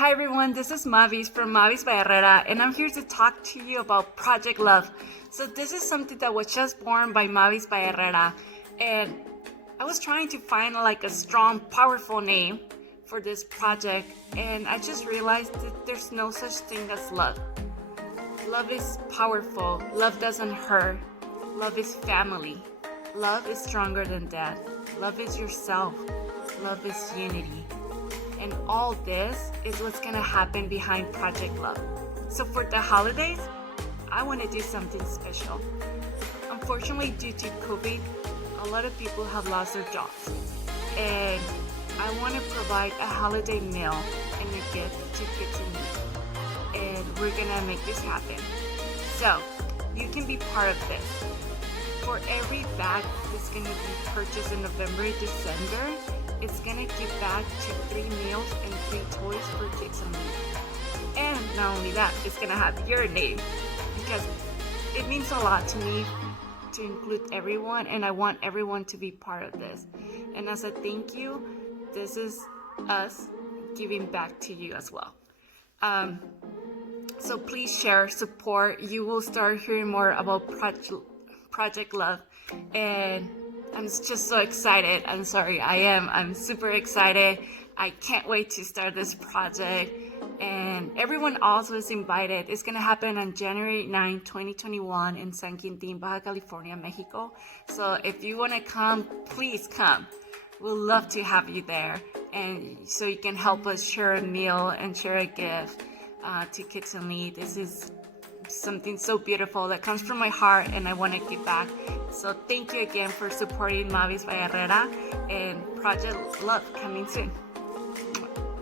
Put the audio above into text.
Hi everyone, this is Mavis from Mavis by Herrera, and I'm here to talk to you about Project Love. So this is something that was just born by Mavis by Herrera, and I was trying to find like a strong, powerful name for this project, and I just realized that there's no such thing as love. Love is powerful, love doesn't hurt, love is family, love is stronger than death, love is yourself, love is unity. And all this is what's gonna happen behind Project Love. So for the holidays, I wanna do something special. Unfortunately, due to COVID, a lot of people have lost their jobs. And I wanna provide a holiday meal and a gift to kids in need. And we're gonna make this happen. So, you can be part of this. For every bag that's gonna be purchased in November, December, it's gonna give back to 3 meals and 3 toys for kids in need. And not only that, it's gonna have your name because it means a lot to me to include everyone, and I want everyone to be part of this. And as a thank you, this is us giving back to you as well. So please share, support. You will start hearing more about Project Love, and I'm just so excited. I'm super excited. I can't wait to start this project, and everyone also is invited. It's gonna happen on January 9, 2021 in San Quintin, Baja California, Mexico. So if you wanna come, please come. We'd love to have you there, and so you can help us share a meal and share a gift to kids in need. This is something so beautiful that comes from my heart, and I want to give back. So thank you again for supporting Mavis by Herrera, and Project Love coming soon.